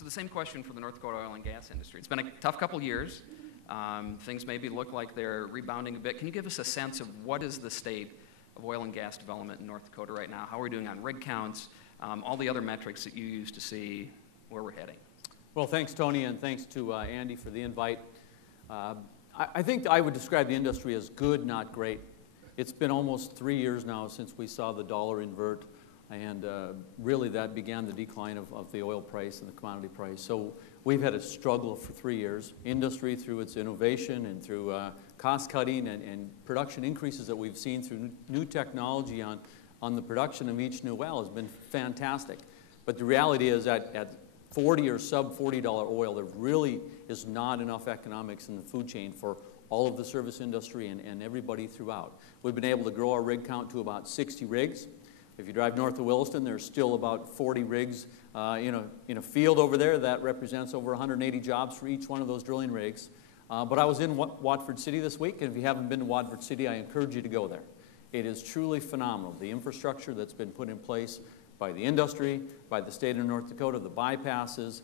So the same question for the North Dakota oil and gas industry. It's been a tough couple years. Things maybe look like they're rebounding a bit. Can you give us a sense of what is the state of oil and gas development in North Dakota right now? How are we doing on rig counts, all the other metrics that you use to see where we're heading? Well, thanks, Tony, and thanks to Andy for the invite. I think I would describe the industry as good, not great. It's been almost 3 years now since we saw the dollar invert, and really that began the decline of the oil price and the commodity price. So we've had a struggle for 3 years. Industry, through its innovation and through cost cutting and production increases that we've seen through new technology on the production of each new well, has been fantastic. But the reality is that at 40 or sub $40 oil, there really is not enough economics in the food chain for all of the service industry and everybody throughout. We've been able to grow our rig count to about 60 rigs. If you drive north of Williston, there's still about 40 rigs in a field over there. That represents over 180 jobs for each one of those drilling rigs. But I was in Watford City this week, and if you haven't been to Watford City, I encourage you to go there. It is truly phenomenal. The infrastructure that's been put in place by the industry, by the state of North Dakota, the bypasses.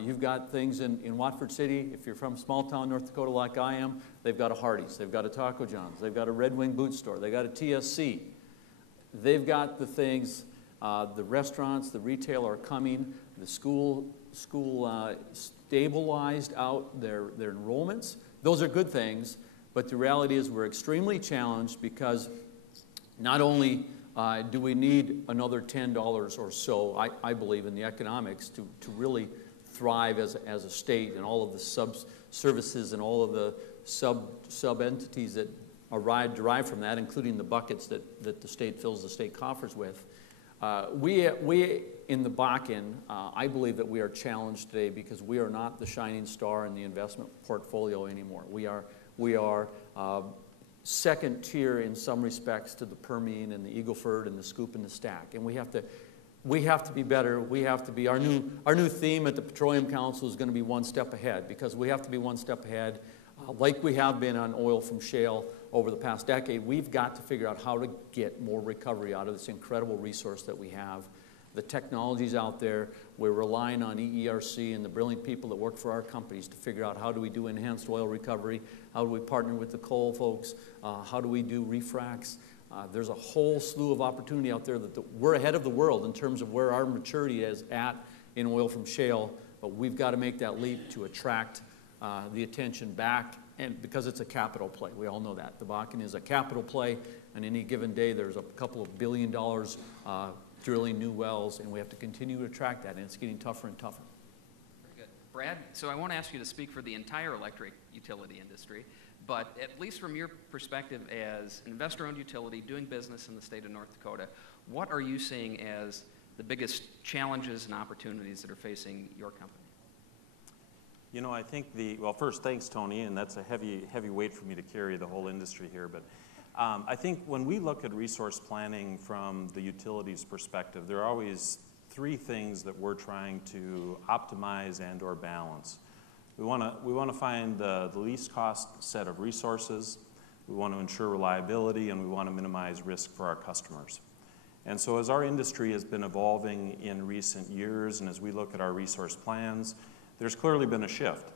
You've got things in Watford City. If you're from small town North Dakota like I am, they've got a Hardee's, they've got a Taco John's, they've got a Red Wing boot store, they've got a TSC. They've got the things, the restaurants, the retail are coming, the school stabilized out their enrollments. Those are good things, but the reality is we're extremely challenged because not only do we need another $10 or so, I believe, in the economics to really thrive as a state, and all of the sub-services and all of the sub-entities that derive from that, including the buckets that the state fills the state coffers with. We in the Bakken, I believe that we are challenged today because we are not the shining star in the investment portfolio anymore. We are second tier in some respects to the Permian and the Eagle Ford and the Scoop and the Stack, and we have to be better. We have to be our new theme at the Petroleum Council is going to be one step ahead, because we have to be one step ahead, like we have been on oil from shale over the past decade. We've got to figure out how to get more recovery out of this incredible resource that we have. The technology's out there. We're relying on EERC and the brilliant people that work for our companies to figure out how do we do enhanced oil recovery, how do we partner with the coal folks, how do we do refracs. There's a whole slew of opportunity out there that we're ahead of the world in terms of where our maturity is at in oil from shale, but we've got to make that leap to attract the attention back, and because it's a capital play. We all know that. The Bakken is a capital play, and any given day there's a couple of $1 billion drilling new wells, and we have to continue to attract that, and it's getting tougher and tougher. Very good. Brad, so I won't ask you to speak for the entire electric utility industry, but at least from your perspective as an investor-owned utility doing business in the state of North Dakota, what are you seeing as the biggest challenges and opportunities that are facing your company? You know, I think well, first, thanks, Tony, and that's a heavy weight for me to carry the whole industry here, but I think when we look at resource planning from the utilities perspective, there are always three things that we're trying to optimize and or balance. We want to find the least cost set of resources, we want to ensure reliability, and we want to minimize risk for our customers. And so as our industry has been evolving in recent years, and as we look at our resource plans, there's clearly been a shift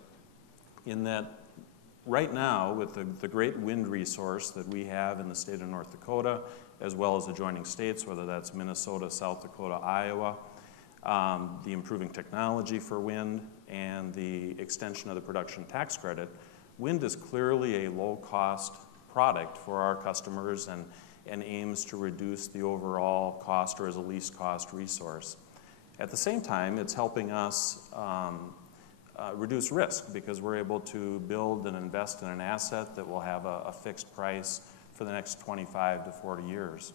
in that right now, with the great wind resource that we have in the state of North Dakota, as well as adjoining states, whether that's Minnesota, South Dakota, Iowa, the improving technology for wind, and the extension of the production tax credit, wind is clearly a low-cost product for our customers and aims to reduce the overall cost, or as a least cost resource. At the same time, it's helping us reduce risk, because we're able to build and invest in an asset that will have a fixed price for the next 25 to 40 years.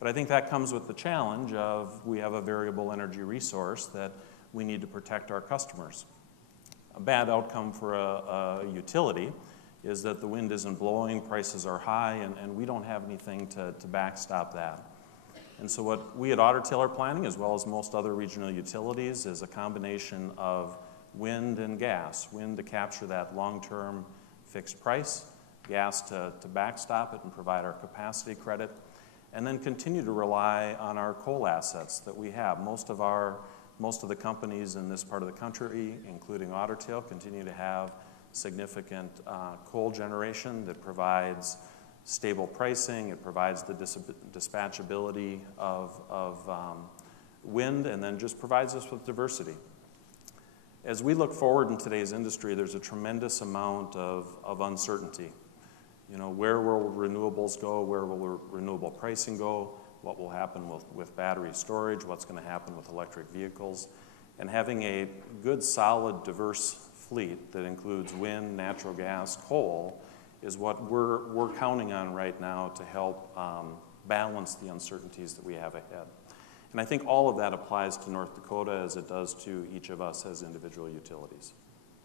But I think that comes with the challenge of we have a variable energy resource that we need to protect our customers. A bad outcome for a utility is that the wind isn't blowing, prices are high, and we don't have anything to backstop that. And so what we at Otter Tail are planning, as well as most other regional utilities, is a combination of wind and gas. Wind to capture that long-term fixed price, gas to backstop it and provide our capacity credit, and then continue to rely on our coal assets that we have. Most of our Most of the companies in this part of the country, including Otter Tail, continue to have significant coal generation that provides stable pricing. It provides the dispatchability of wind, and then just provides us with diversity. As we look forward in today's industry, there's a tremendous amount of uncertainty. You know, where will renewables go? Where will renewable pricing go? What will happen with battery storage? What's going to happen with electric vehicles? And having a good, solid, diverse fleet that includes wind, natural gas, coal is what we're counting on right now to help balance the uncertainties that we have ahead. And I think all of that applies to North Dakota as it does to each of us as individual utilities.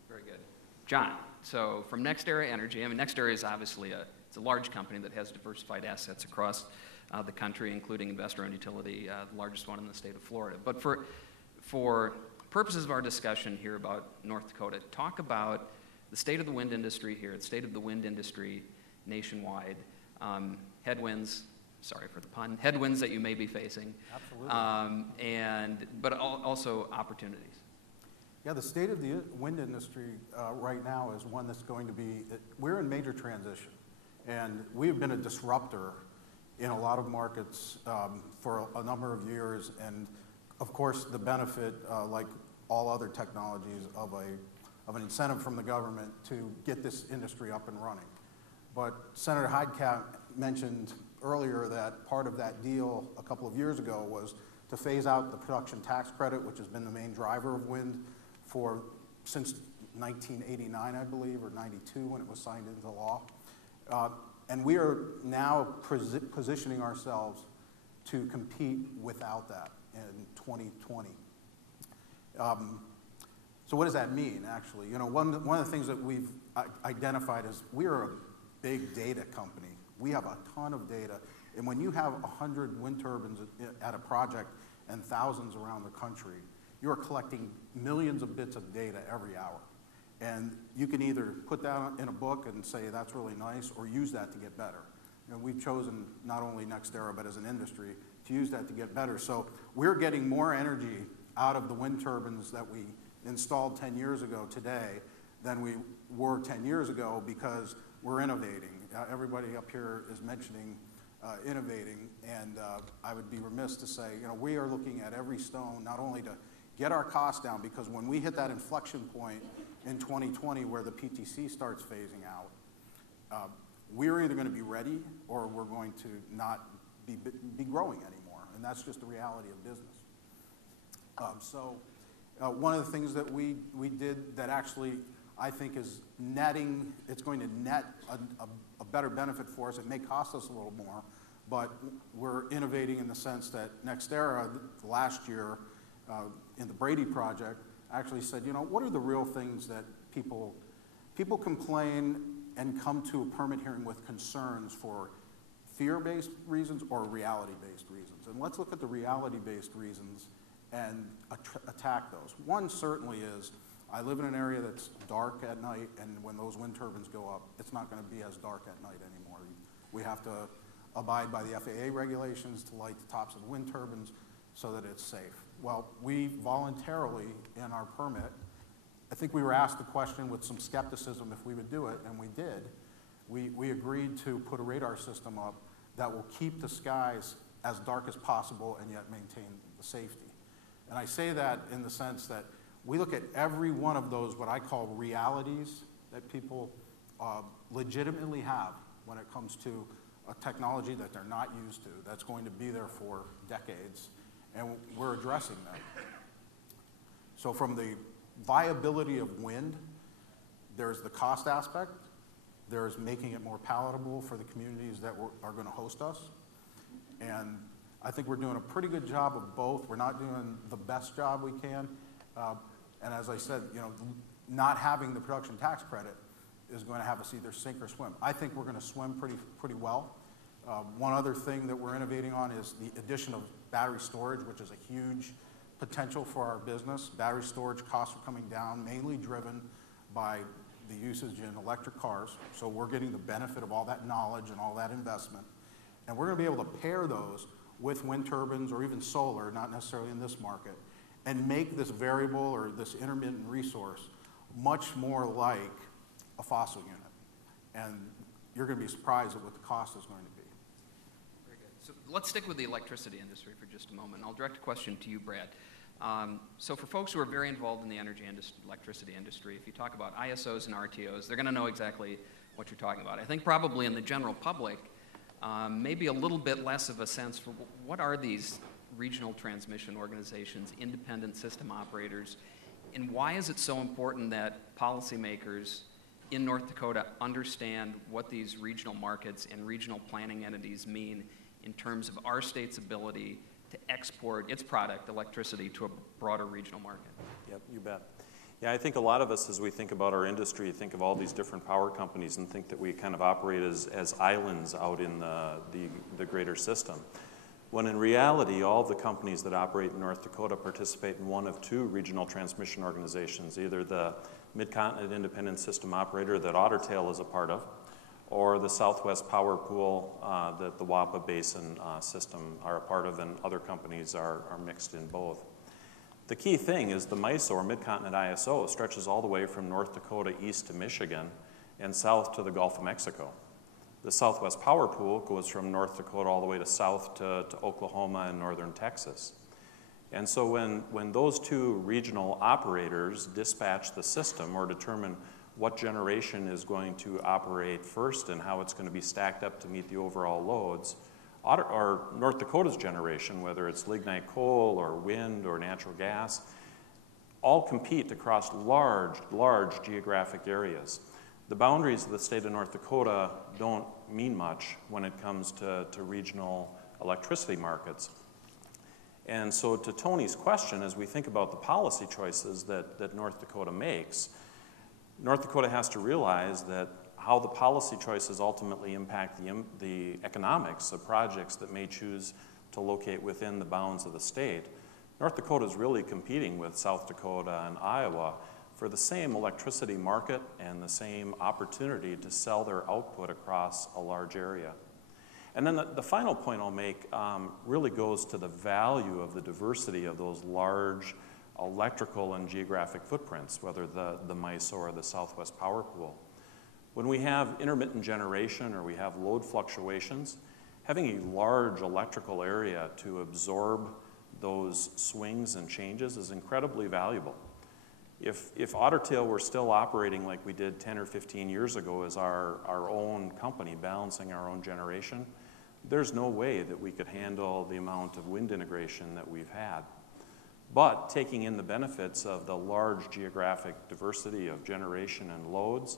Very good. John, so from NextEra Energy, I mean, NextEra is obviously it's a large company that has diversified assets across the country, including investor-owned utility, the largest one in the state of Florida. But for purposes of our discussion here about North Dakota, talk about the state of the wind industry here, the state of the wind industry nationwide, headwinds, sorry for the pun, headwinds that you may be facing. Absolutely. But also opportunities. Yeah, the state of the wind industry right now is one that's going to be, we're in major transition. And we've been a disruptor in a lot of markets for a number of years. And of course, the benefit, like all other technologies, of an incentive from the government to get this industry up and running. But Senator Heidkamp mentioned earlier that part of that deal a couple of years ago was to phase out the production tax credit, which has been the main driver of wind since 1989, I believe, or 92 when it was signed into law. And we are now positioning ourselves to compete without that in 2020. So what does that mean, actually? You know, one of the things that we've identified is we are a big data company. We have a ton of data. And when you have 100 wind turbines at a project and thousands around the country, you are collecting millions of bits of data every hour. And you can either put that in a book and say that's really nice, or use that to get better. You know, we've chosen, not only NextEra, but as an industry, to use that to get better. So we're getting more energy out of the wind turbines that we installed 10 years ago today than we were 10 years ago, because we're innovating. Everybody up here is mentioning innovating, and I would be remiss to say, you know, we are looking at every stone, not only to get our costs down, because when we hit that inflection point in 2020 where the PTC starts phasing out, we're either going to be ready or we're going to not be growing anymore, and that's just the reality of business. One of the things that we did that actually I think is netting, it's going to net a better benefit for us. It may cost us a little more, but we're innovating in the sense that NextEra last year in the Brady project actually said, you know, what are the real things that people complain and come to a permit hearing with concerns for fear-based reasons or reality-based reasons? And let's look at the reality-based reasons and attack those. One certainly is, I live in an area that's dark at night, and when those wind turbines go up, it's not going to be as dark at night anymore. We have to abide by the FAA regulations to light the tops of the wind turbines so that it's safe. Well, we voluntarily, in our permit, I think we were asked the question with some skepticism if we would do it, and we did. We agreed to put a radar system up that will keep the skies as dark as possible and yet maintain the safety. And I say that in the sense that we look at every one of those, what I call realities, that people legitimately have when it comes to a technology that they're not used to, that's going to be there for decades, and we're addressing that. So from the viability of wind, there's the cost aspect, there's making it more palatable for the communities that are going to host us, and I think we're doing a pretty good job of both. We're not doing the best job we can. And as I said, you know, not having the production tax credit is going to have us either sink or swim. I think we're going to swim pretty well. One other thing that we're innovating on is the addition of battery storage, which is a huge potential for our business. Battery storage costs are coming down, mainly driven by the usage in electric cars. So we're getting the benefit of all that knowledge and all that investment. And we're going to be able to pair those with wind turbines or even solar, not necessarily in this market, and make this variable or this intermittent resource much more like a fossil unit. And you're going to be surprised at what the cost is going to be. Very good. So let's stick with the electricity industry for just a moment. I'll direct a question to you, Brad. So for folks who are very involved in the electricity industry, if you talk about ISOs and RTOs, they're going to know exactly what you're talking about. I think probably in the general public, maybe a little bit less of a sense for what are these regional transmission organizations, independent system operators, and why is it so important that policymakers in North Dakota understand what these regional markets and regional planning entities mean in terms of our state's ability to export its product, electricity, to a broader regional market? Yep, you bet. Yeah, I think a lot of us, as we think about our industry, think of all these different power companies and think that we kind of operate as islands out in the greater system. When in reality, all the companies that operate in North Dakota participate in one of two regional transmission organizations, either the Mid-Continent Independent System Operator that Otter Tail is a part of, or the Southwest Power Pool that the Wappa Basin system are a part of, and other companies are mixed in both. The key thing is the MISO, or Mid-Continent ISO, stretches all the way from North Dakota east to Michigan and south to the Gulf of Mexico. The Southwest Power Pool goes from North Dakota all the way to south to Oklahoma and northern Texas. And so when those two regional operators dispatch the system or determine what generation is going to operate first and how it's going to be stacked up to meet the overall loads, or North Dakota's generation, whether it's lignite coal or wind or natural gas, all compete across large geographic areas. The boundaries of the state of North Dakota don't mean much when it comes to regional electricity markets. And so to Tony's question, as we think about the policy choices that North Dakota makes, North Dakota has to realize that how the policy choices ultimately impact the economics of projects that may choose to locate within the bounds of the state. North Dakota is really competing with South Dakota and Iowa for the same electricity market and the same opportunity to sell their output across a large area. And then the final point I'll make really goes to the value of the diversity of those large electrical and geographic footprints, whether the MISO or the Southwest Power Pool. When we have intermittent generation or we have load fluctuations, having a large electrical area to absorb those swings and changes is incredibly valuable. If Otter Tail were still operating like we did 10 or 15 years ago as our own company, balancing our own generation, there's no way that we could handle the amount of wind integration that we've had. But taking in the benefits of the large geographic diversity of generation and loads,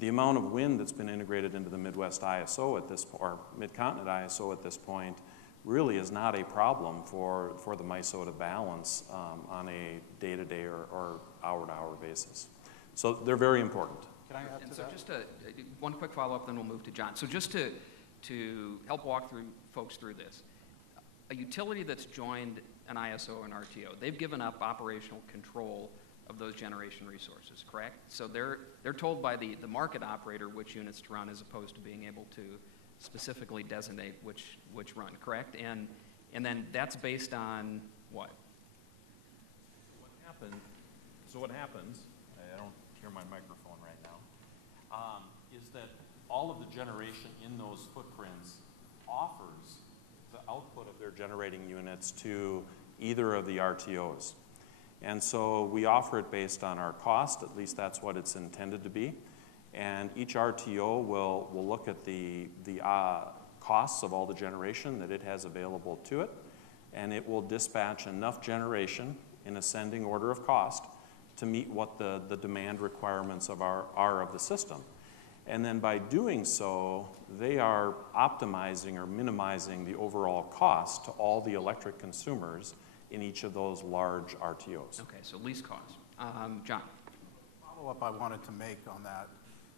the amount of wind that's been integrated into the Midwest ISO at this point, or Mid-Continent ISO at this point, really is not a problem for the MISO to balance on a day-to-day or hour-to-hour basis. So they're very important. Can I add to that? Just one quick follow-up, then we'll move to John. So just to help walk folks through this, a utility that's joined an ISO or an RTO, they've given up operational control of those generation resources, correct? So they're told by the market operator which units to run as opposed to being able to specifically designate which run, correct? And then that's based on what? What happens, I don't hear my microphone right now, is that all of the generation in those footprints offers the output of their generating units to either of the RTOs. And so we offer it based on our cost, at least that's what it's intended to be. And each RTO will look at the costs of all the generation that it has available to it, and it will dispatch enough generation in ascending order of cost to meet what the demand requirements of of the system. And then by doing so, they are optimizing or minimizing the overall cost to all the electric consumers in each of those large RTOs. Okay, so least cost. John. Follow-up I wanted to make on that,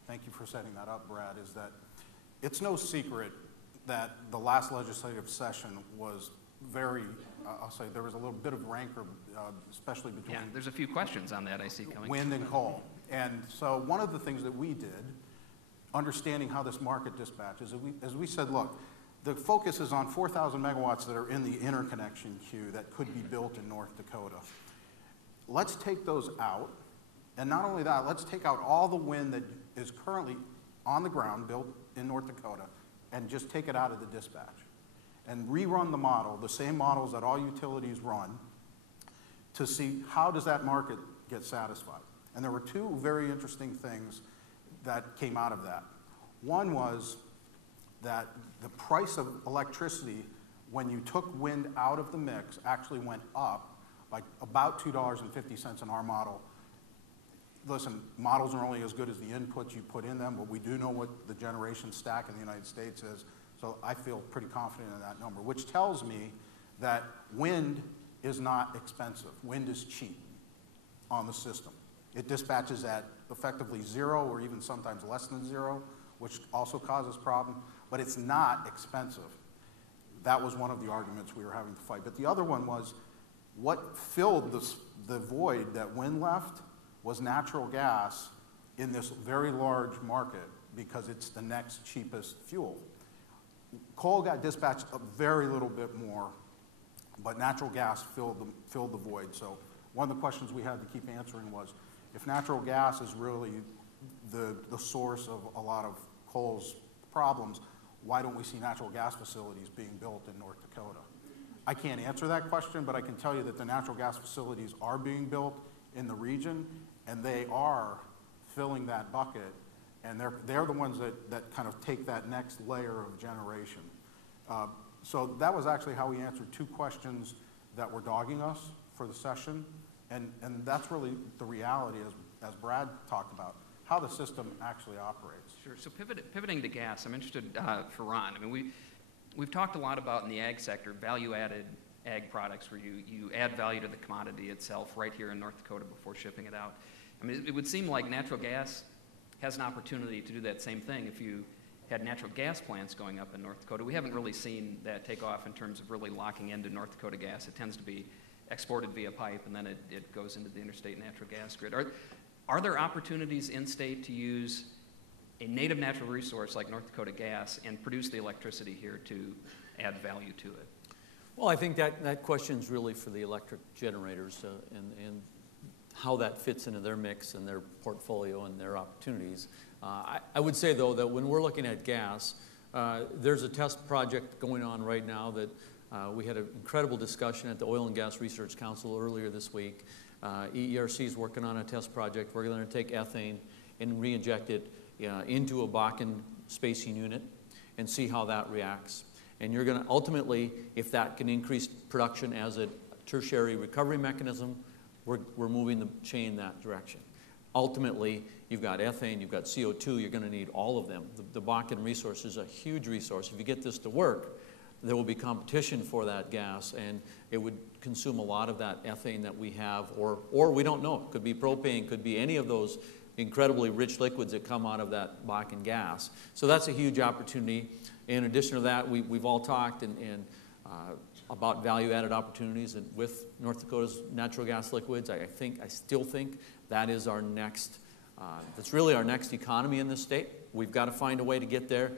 thank you for setting that up, Brad, is that it's no secret that the last legislative session was very, I'll say there was a little bit of rancor, especially between there's a few questions on that I see coming. Wind and coal. And so one of the things that we did, understanding how this market dispatches, as we said, look, the focus is on 4,000 megawatts that are in the interconnection queue that could be built in North Dakota. Let's take those out, and not only that, let's take out all the wind that is currently on the ground built in North Dakota and just take it out of the dispatch and rerun the model, the same models that all utilities run, to see how does that market get satisfied. And there were two very interesting things that came out of that. One was that the price of electricity, when you took wind out of the mix, actually went up by about $2.50 in our model. Listen, models are only as good as the inputs you put in them, but we do know what the generation stack in the United States is, so I feel pretty confident in that number, which tells me that wind is not expensive. Wind is cheap on the system. It dispatches at effectively zero or even sometimes less than zero, which also causes problem, but it's not expensive. That was one of the arguments we were having to fight. But the other one was what filled the void that wind left was natural gas in this very large market because it's the next cheapest fuel. Coal got dispatched a very little bit more, but natural gas filled the void. So one of the questions we had to keep answering was, if natural gas is really the source of a lot of coal's problems, why don't we see natural gas facilities being built in North Dakota? I can't answer that question, but I can tell you that the natural gas facilities are being built in the region, and they are filling that bucket, and they're the ones that kind of take that next layer of generation. So that was actually how we answered two questions that were dogging us for the session, and that's really the reality, as Brad talked about, how the system actually operates. Sure. So pivoting to gas, I'm interested for Ron. I mean, we've talked a lot about in the ag sector value-added ag products where you add value to the commodity itself right here in North Dakota before shipping it out. I mean, it would seem like natural gas has an opportunity to do that same thing if you had natural gas plants going up in North Dakota. We haven't really seen that take off in terms of really locking into North Dakota gas. It tends to be exported via pipe, and then it goes into the interstate natural gas grid. Are there opportunities in-state to use a native natural resource like North Dakota gas and produce the electricity here to add value to it? Well, I think that question is really for the electric generators and how that fits into their mix and their portfolio and their opportunities. I would say, though, that when we're looking at gas, there's a test project going on right now that we had an incredible discussion at the Oil and Gas Research Council earlier this week. EERC is working on a test project. We're going to take ethane and re-inject it into a Bakken spacing unit and see how that reacts. And you're going to ultimately, if that can increase production as a tertiary recovery mechanism, we're moving the chain that direction. Ultimately, you've got ethane, you've got CO2, you're going to need all of them. The Bakken resource is a huge resource. If you get this to work, there will be competition for that gas, and it would consume a lot of that ethane that we have, or we don't know. It could be propane, could be any of those incredibly rich liquids that come out of that Bakken gas. So that's a huge opportunity. In addition to that, we've all talked about value-added opportunities and with North Dakota's natural gas liquids. I still think that is our next, that's really our next economy in this state. We've got to find a way to get there.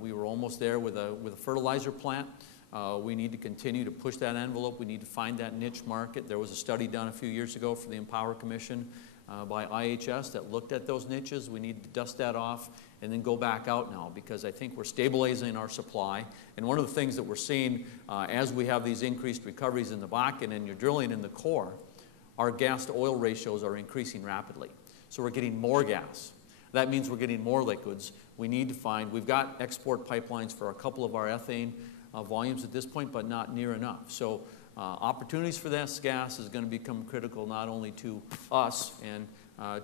We were almost there with a fertilizer plant. We need to continue to push that envelope. We need to find that niche market. There was a study done a few years ago for the Empower Commission by IHS that looked at those niches. We need to dust that off and then go back out now, because I think we're stabilizing our supply. And one of the things that we're seeing as we have these increased recoveries in the Bakken and you're drilling in the core, our gas to oil ratios are increasing rapidly. So we're getting more gas. That means we're getting more liquids. We need to find, we've got export pipelines for a couple of our ethane volumes at this point, but not near enough. So opportunities for this gas is going to become critical not only to us and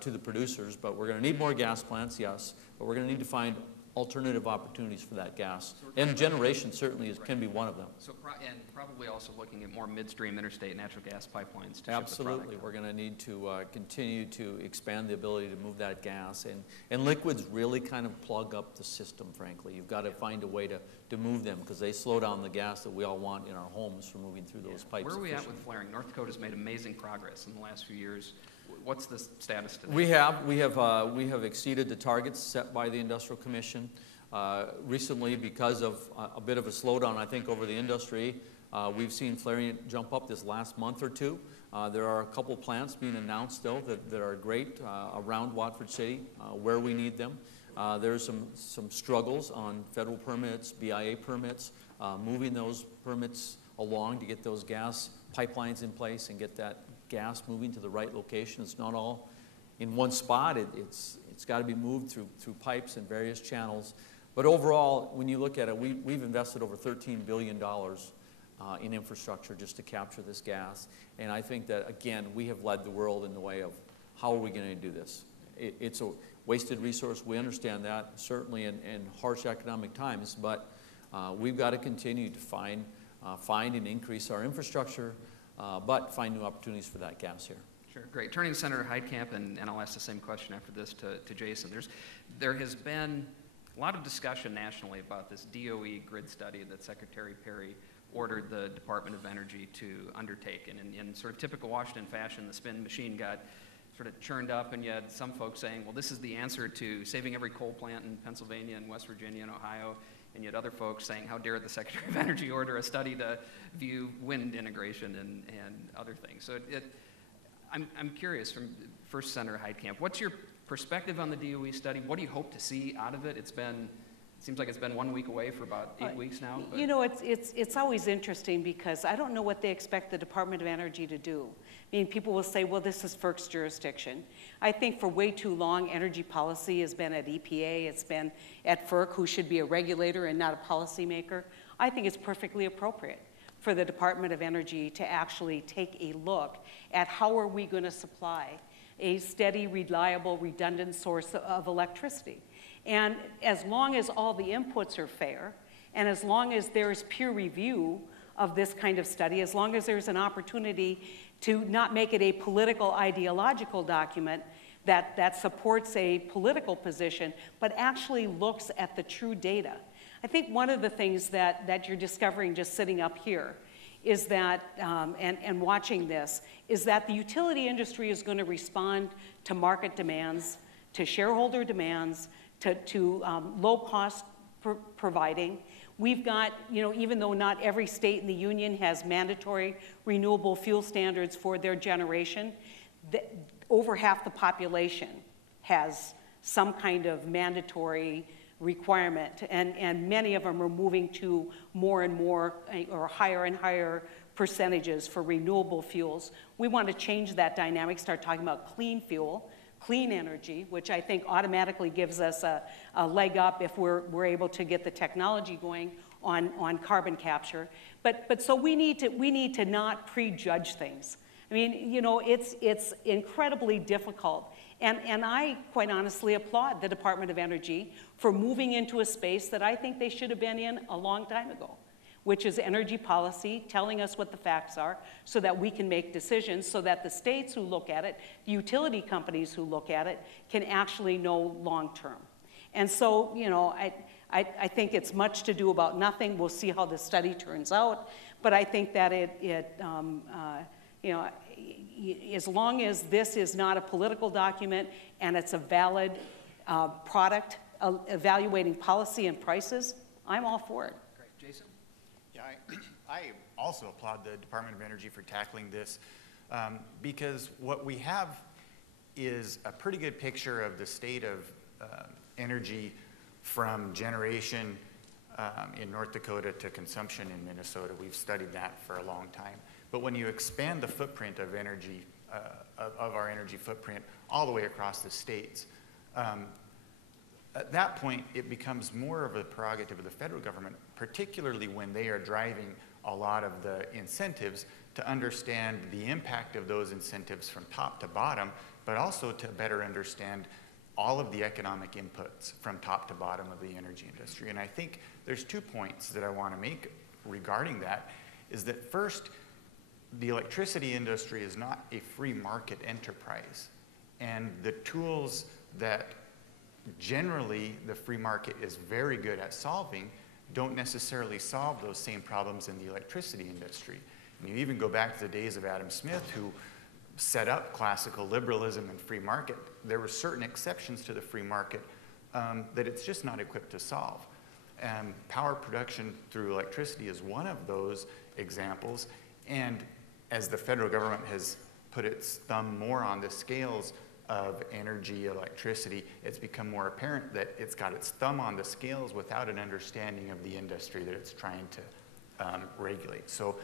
to the producers, but we're going to need more gas plants, yes, but we're going to need to find alternative opportunities for that gas. And generation certainly can be one of them. So, and probably also looking at more midstream interstate natural gas pipelines to ship the Absolutely. product. We're going to need to continue to expand the ability to move that gas. And liquids really kind of plug up the system, frankly. You've got to find a way to move them, because they slow down the gas that we all want in our homes for moving through those pipes. Where are we at with flaring? North Dakota's made amazing progress in the last few years. What's the status today? We have exceeded the targets set by the Industrial Commission. Recently, because of a bit of a slowdown, I think, over the industry, we've seen flaring jump up this last month or two. There are a couple plants being announced still that are great around Watford City where we need them. There's some struggles on federal permits, BIA permits, moving those permits along to get those gas pipelines in place and get that gas moving to the right location. It's not all in one spot. It's got to be moved through pipes and various channels. But overall, when you look at it, we've invested over $13 billion in infrastructure just to capture this gas. And I think that, again, we have led the world in the way of how are we going to do this. It's a wasted resource. We understand that, certainly in harsh economic times, but we've got to continue to find and increase our infrastructure, but find new opportunities for that gas here. Sure, great. Turning to Senator Heitkamp, and I'll ask the same question after this to Jason. There has been a lot of discussion nationally about this DOE grid study that Secretary Perry ordered the Department of Energy to undertake. And in sort of typical Washington fashion, the spin machine got sort of churned up, and you had some folks saying, well, this is the answer to saving every coal plant in Pennsylvania and West Virginia and Ohio. And you had other folks saying, how dare the Secretary of Energy order a study to view wind integration and other things. So I'm curious, from first Senator Heitkamp, what's your perspective on the DOE study? What do you hope to see out of it? It seems like it's been 1 week away for about 8 weeks now. But. You know, it's always interesting because I don't know what they expect the Department of Energy to do. I mean, people will say, well, this is FERC's jurisdiction. I think for way too long, energy policy has been at EPA, it's been at FERC, who should be a regulator and not a policymaker. I think it's perfectly appropriate for the Department of Energy to actually take a look at how are we going to supply a steady, reliable, redundant source of electricity. And as long as all the inputs are fair, and as long as there's peer review of this kind of study, as long as there's an opportunity to not make it a political, ideological document that supports a political position, but actually looks at the true data. I think one of the things that you're discovering just sitting up here is that, and watching this, is that the utility industry is going to respond to market demands, to shareholder demands, to low cost providing. We've got, even though not every state in the union has mandatory renewable fuel standards for their generation, over half the population has some kind of mandatory requirement, and many of them are moving to more and more or higher and higher percentages for renewable fuels. We want to change that dynamic, start talking about clean fuel, clean energy, which I think automatically gives us a leg up if we're able to get the technology going on carbon capture. But so we need to not prejudge things. I mean, it's incredibly difficult. And I quite honestly applaud the Department of Energy for moving into a space that I think they should have been in a long time ago, which is energy policy, telling us what the facts are so that we can make decisions, so that the states who look at it, the utility companies who look at it, can actually know long term. And so, I think it's much to do about nothing. We'll see how the study turns out. But I think that as long as this is not a political document and it's a valid product evaluating policy and prices, I'm all for it. Great. Jason? Yeah, I also applaud the Department of Energy for tackling this because what we have is a pretty good picture of the state of energy from generation in North Dakota to consumption in Minnesota. We've studied that for a long time. But when you expand the footprint of energy, of our energy footprint all the way across the states, at that point, it becomes more of a prerogative of the federal government, particularly when they are driving a lot of the incentives, to understand the impact of those incentives from top to bottom, but also to better understand all of the economic inputs from top to bottom of the energy industry. And I think there's 2 points that I want to make regarding that, is that first, the electricity industry is not a free market enterprise. And the tools that generally the free market is very good at solving don't necessarily solve those same problems in the electricity industry. And you even go back to the days of Adam Smith, who set up classical liberalism and free market. There were certain exceptions to the free market that it's just not equipped to solve. Power production through electricity is one of those examples, and as the federal government has put its thumb more on the scales of energy, electricity, it's become more apparent that it's got its thumb on the scales without an understanding of the industry that it's trying to regulate. So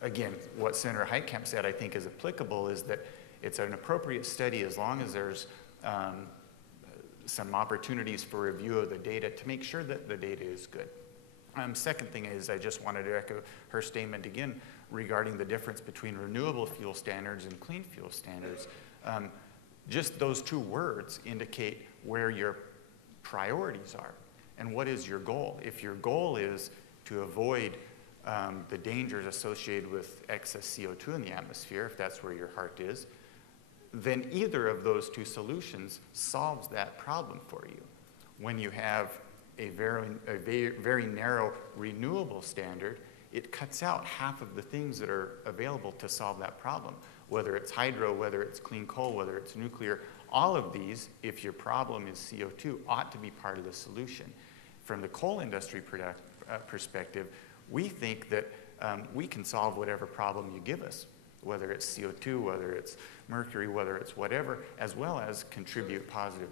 again, what Senator Heitkamp said I think is applicable is that it's an appropriate study as long as there's some opportunities for review of the data to make sure that the data is good. Second thing is I just wanted to echo her statement again regarding the difference between renewable fuel standards and clean fuel standards. Just those two words indicate where your priorities are and what is your goal. If your goal is to avoid the dangers associated with excess CO2 in the atmosphere, if that's where your heart is, then either of those two solutions solves that problem for you. When you have a very narrow renewable standard, it cuts out half of the things that are available to solve that problem. Whether it's hydro, whether it's clean coal, whether it's nuclear, all of these, if your problem is CO2, ought to be part of the solution. From the coal industry perspective, we think that we can solve whatever problem you give us, whether it's CO2, whether it's mercury, whether it's whatever, as well as contribute positive.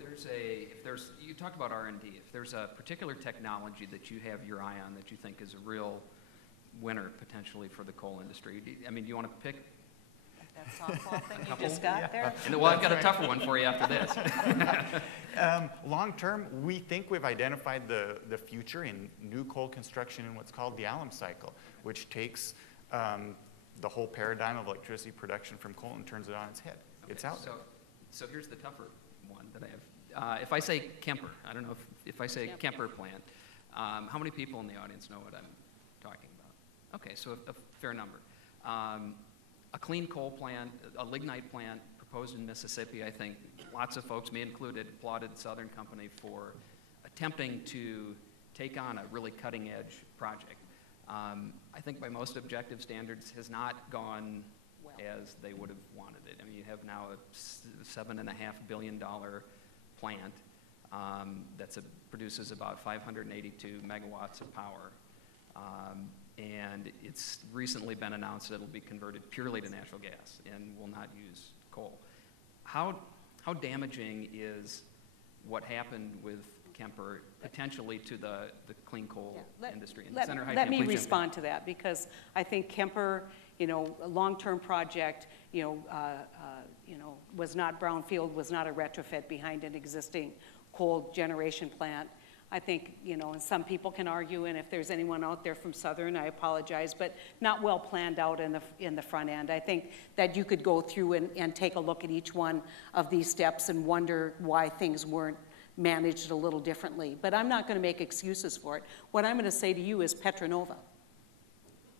You talked about R&D. If there's a particular technology that you have your eye on that you think is a real winner potentially for the coal industry, do you want to pick? That softball thing you just got there? Well, I've got a tougher one for you after this. Long term, we think we've identified the future in new coal construction in what's called the alum cycle, which takes the whole paradigm of electricity production from coal and turns it on its head. Okay, it's out there. So here's the tougher one that I have. If I say Kemper, I don't know if I say Kemper plant, how many people in the audience know what I'm talking about? Okay, so a fair number. A clean coal plant, a lignite plant proposed in Mississippi, I think lots of folks, me included, applauded Southern Company for attempting to take on a really cutting edge project. I think by most objective standards has not gone as they would have wanted it. You have now a $7.5 billion plant that produces about 582 megawatts of power. And it's recently been announced that it'll be converted purely to natural gas and will not use coal. How damaging is what happened with Kemper potentially to the clean coal industry? Let me respond to that, because I think Kemper, a long-term project, was not brownfield, was not a retrofit behind an existing coal generation plant. I think, and some people can argue, and if there's anyone out there from Southern, I apologize, but not well planned out in the front end. I think that you could go through and take a look at each one of these steps and wonder why things weren't managed a little differently. But I'm not going to make excuses for it. What I'm going to say to you is Petronova.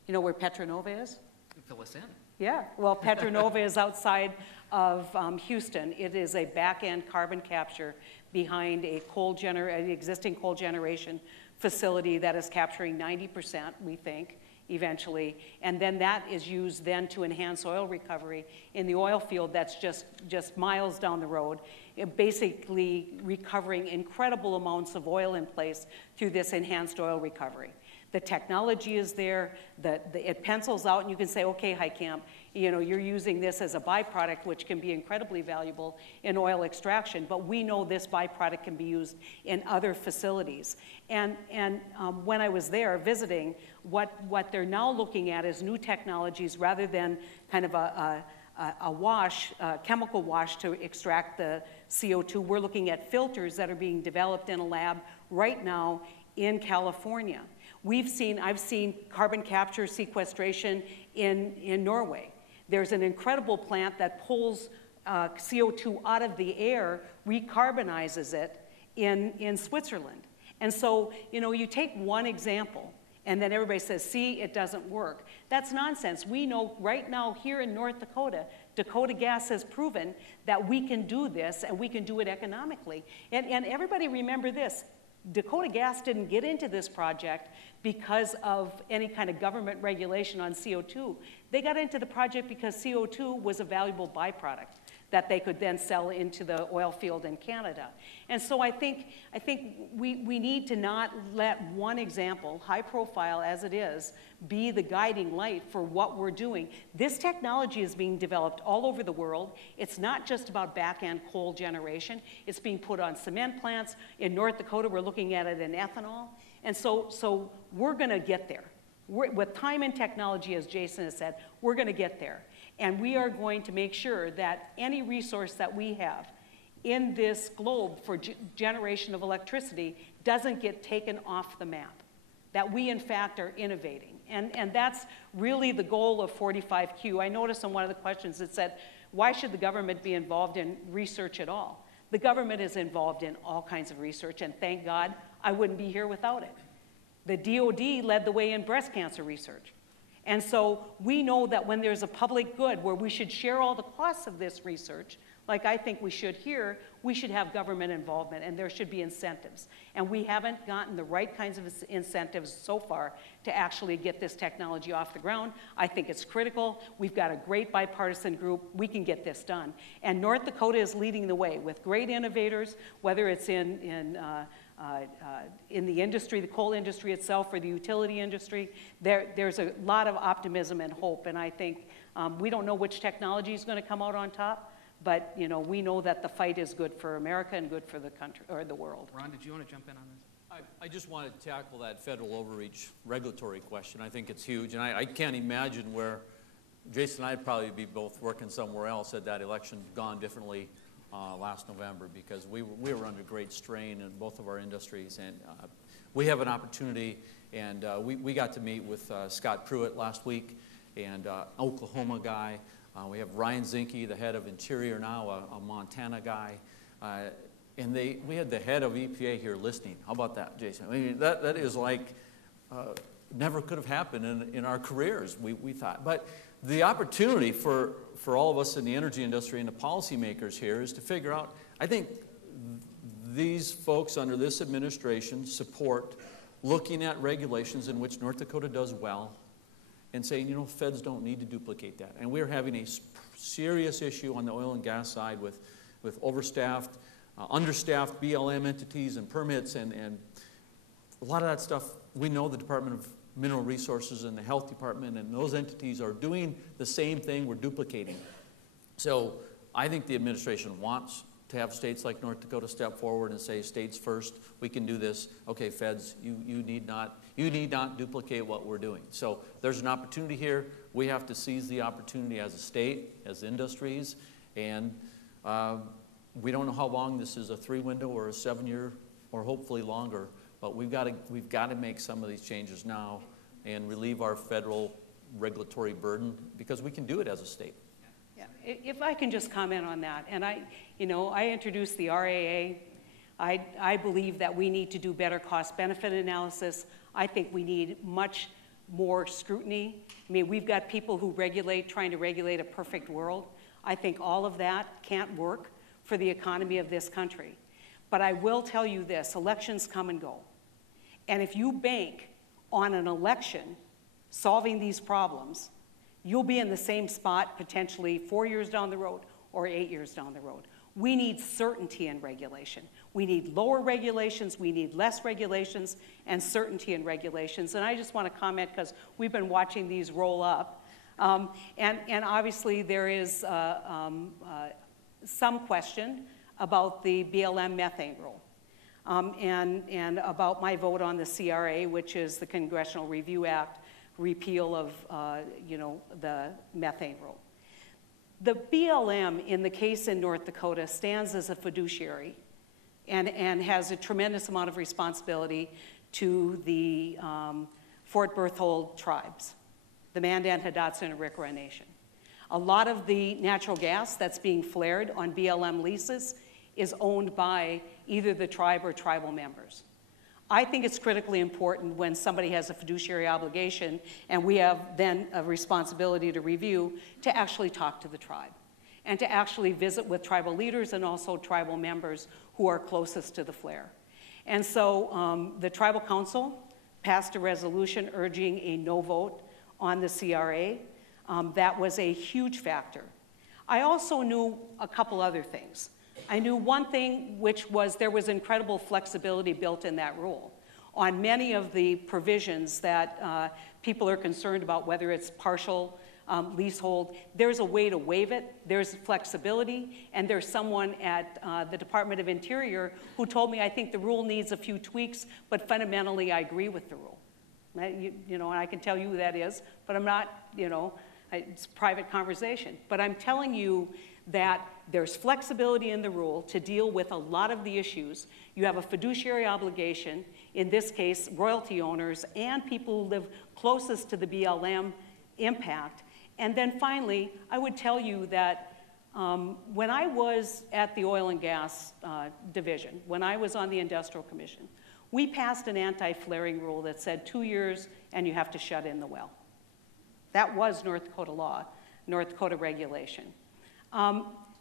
You know where Petronova is? Fill us in. Yeah, well, Petronova is outside of Houston. It is a back-end carbon capture behind an existing coal generation facility that is capturing 90%, we think, eventually. And then that is used then to enhance oil recovery in the oil field that's just miles down the road, basically recovering incredible amounts of oil in place through this enhanced oil recovery. The technology is there, it pencils out, and you can say, okay, Heitkamp, you're using this as a byproduct, which can be incredibly valuable in oil extraction, but we know this byproduct can be used in other facilities. And when I was there visiting, what they're now looking at is new technologies rather than kind of a chemical wash to extract the CO2. We're looking at filters that are being developed in a lab right now in California. I've seen carbon capture sequestration in Norway. There's an incredible plant that pulls CO2 out of the air, recarbonizes it in Switzerland. And so, you take one example, and then everybody says, see, it doesn't work. That's nonsense. We know right now here in North Dakota, Dakota Gas has proven that we can do this, and we can do it economically. And everybody remember this. Dakota Gas didn't get into this project because of any kind of government regulation on CO2. They got into the project because CO2 was a valuable byproduct. that they could then sell into the oil field in Canada. And so I think we need to not let one example, high profile as it is, be the guiding light for what we're doing. This technology is being developed all over the world. It's not just about back-end coal generation. It's being put on cement plants. In North Dakota, we're looking at it in ethanol. And so we're going to get there. With time and technology, as Jason has said, we're going to get there. And we are going to make sure that any resource that we have in this globe for generation of electricity doesn't get taken off the map, that we in fact are innovating. And that's really the goal of 45Q. I noticed on one of the questions it said, why should the government be involved in research at all? The government is involved in all kinds of research, and thank God I wouldn't be here without it. The DOD led the way in breast cancer research. And so we know that when there's a public good where we should share all the costs of this research, like I think we should here, we should have government involvement and there should be incentives. And we haven't gotten the right kinds of incentives so far to actually get this technology off the ground. I think it's critical. We've got a great bipartisan group. We can get this done. And North Dakota is leading the way with great innovators, whether it's in the industry, the coal industry itself, or the utility industry. There's a lot of optimism and hope, and I think we don't know which technology is going to come out on top, but we know that the fight is good for America and good for the country or the world. Ron, did you want to jump in on this? I just want to tackle that federal overreach regulatory question. I think it's huge, and I can't imagine where Jason and I'd probably be both working somewhere else had that election gone differently last November, because we were under great strain in both of our industries, and we have an opportunity, and we got to meet with Scott Pruitt last week, and Oklahoma guy. We have Ryan Zinke, the head of Interior now, a Montana guy, and we had the head of EPA here listening. How about that, Jason? I mean, that is like never could have happened in our careers, we thought. But the opportunity for all of us in the energy industry and the policymakers here is to figure out, I think these folks under this administration support looking at regulations in which North Dakota does well and saying, feds don't need to duplicate that. And we're having a serious issue on the oil and gas side with overstaffed, understaffed BLM entities and permits, and a lot of that stuff. We know the Department of Mineral Resources and the Health Department and those entities are doing the same thing we're duplicating. So I think the administration wants to have states like North Dakota step forward and say, states first, we can do this. Okay, feds, you need not duplicate what we're doing. So there's an opportunity here. We have to seize the opportunity as a state, as industries, and we don't know how long this is, a 3-window or a 7-year or hopefully longer. But we've got to make some of these changes now and relieve our federal regulatory burden, because we can do it as a state. Yeah, if I can just comment on that, and I introduced the RAA. I believe that we need to do better cost-benefit analysis. I think we need much more scrutiny. I mean, we've got people who trying to regulate a perfect world. I think all of that can't work for the economy of this country. But I will tell you this, elections come and go. And if you bank on an election solving these problems, you'll be in the same spot potentially 4 years down the road or 8 years down the road. We need certainty in regulation. We need lower regulations, we need less regulations, and certainty in regulations. And I just want to comment, because we've been watching these roll up. And obviously there is some question about the BLM methane rule, and about my vote on the CRA, which is the Congressional Review Act repeal of the methane rule. The BLM, in the case in North Dakota, stands as a fiduciary and has a tremendous amount of responsibility to the Fort Berthold tribes, the Mandan, Hidatsa, and Arikara Nation. A lot of the natural gas that's being flared on BLM leases is owned by either the tribe or tribal members. I think it's critically important when somebody has a fiduciary obligation, and we have then a responsibility to review, to actually talk to the tribe and to actually visit with tribal leaders and also tribal members who are closest to the flare. And so the tribal council passed a resolution urging a no vote on the CRA. That was a huge factor. I also knew a couple other things. I knew one thing, which was there was incredible flexibility built in that rule on many of the provisions that people are concerned about, whether it's partial leasehold. There's a way to waive it, there's flexibility, and there's someone at the Department of Interior who told me, I think the rule needs a few tweaks, but fundamentally I agree with the rule. You know, and I can tell you who that is, but I'm not, you know, it's a private conversation. But I'm telling you that there's flexibility in the rule to deal with a lot of the issues. You have a fiduciary obligation, in this case, royalty owners and people who live closest to the BLM impact. And then finally, I would tell you that when I was at the Oil and Gas Division, when I was on the Industrial Commission, we passed an anti-flaring rule that said 2 years and you have to shut in the well. That was North Dakota law, North Dakota regulation.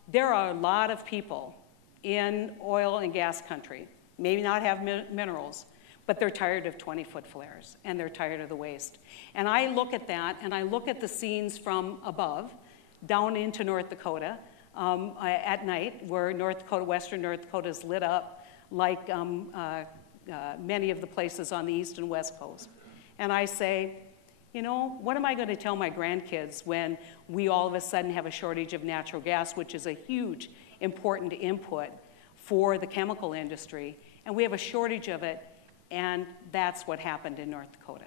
There are a lot of people in oil and gas country, maybe not have minerals, but they're tired of 20-foot flares and they're tired of the waste. And I look at that and I look at the scenes from above down into North Dakota at night, where North Dakota, western North Dakota is lit up like many of the places on the east and west coast. And I say, you know, what am I going to tell my grandkids when we all of a sudden have a shortage of natural gas, which is a huge, important input for the chemical industry, and we have a shortage of it, and that's what happened in North Dakota.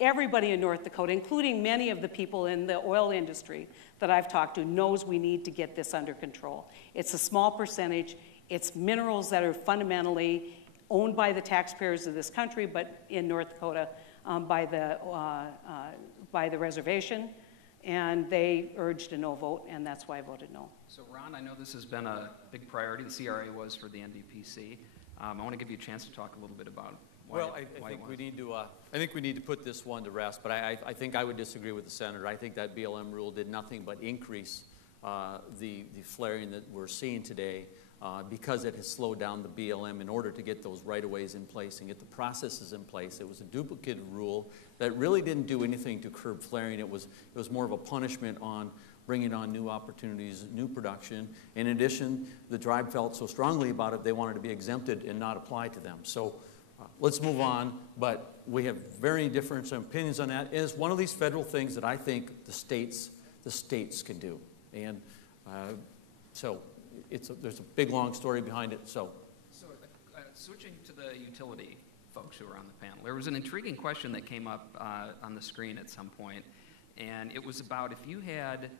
Everybody in North Dakota, including many of the people in the oil industry that I've talked to, knows we need to get this under control. It's a small percentage. It's minerals that are fundamentally owned by the taxpayers of this country, but in North Dakota by the reservation, and they urged a no vote, and that's why I voted no. So Ron, I know this has been a big priority, the CRA was for the NDPC. I want to give you a chance to talk a little bit about why I think we need to. I think we need to put this one to rest. But I think I would disagree with the senator. I think that BLM rule did nothing but increase the flaring that we're seeing today because it has slowed down the BLM in order to get those right-of-ways in place and get the processes in place. It was a duplicated rule that really didn't do anything to curb flaring. It was more of a punishment on bringing on new opportunities, new production. In addition, the tribe felt so strongly about it, they wanted to be exempted and not apply to them. So let's move on, but we have very different opinions on that. And it's one of these federal things that I think the states can do. And so there's a big, long story behind it. So switching to the utility folks who are on the panel, there was an intriguing question that came up on the screen at some point, and it was about if you had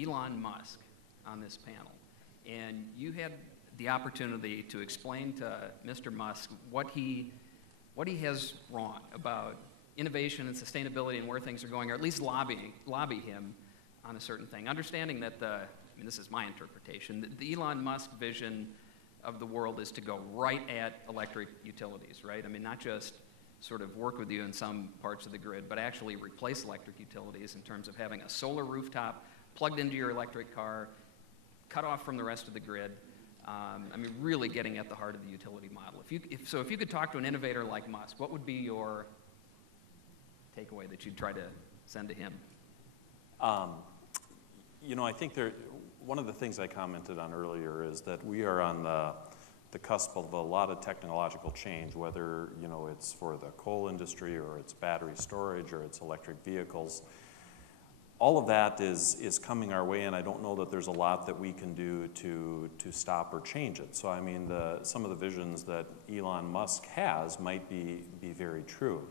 Elon Musk on this panel, and you had the opportunity to explain to Mr. Musk what he has wrong about innovation and sustainability and where things are going, or at least lobby him on a certain thing, understanding that this is my interpretation, the Elon Musk vision of the world is to go right at electric utilities, right? I mean, not just sort of work with you in some parts of the grid, but actually replace electric utilities in terms of having a solar rooftop plugged into your electric car, cut off from the rest of the grid. Really getting at the heart of the utility model. If you could talk to an innovator like Musk, what would be your takeaway that you'd try to send to him? I think one of the things I commented on earlier is that we are on the cusp of a lot of technological change, whether it's for the coal industry or it's battery storage or it's electric vehicles. All of that is coming our way, and I don't know that there's a lot that we can do to stop or change it. So some of the visions that Elon Musk has might be very true.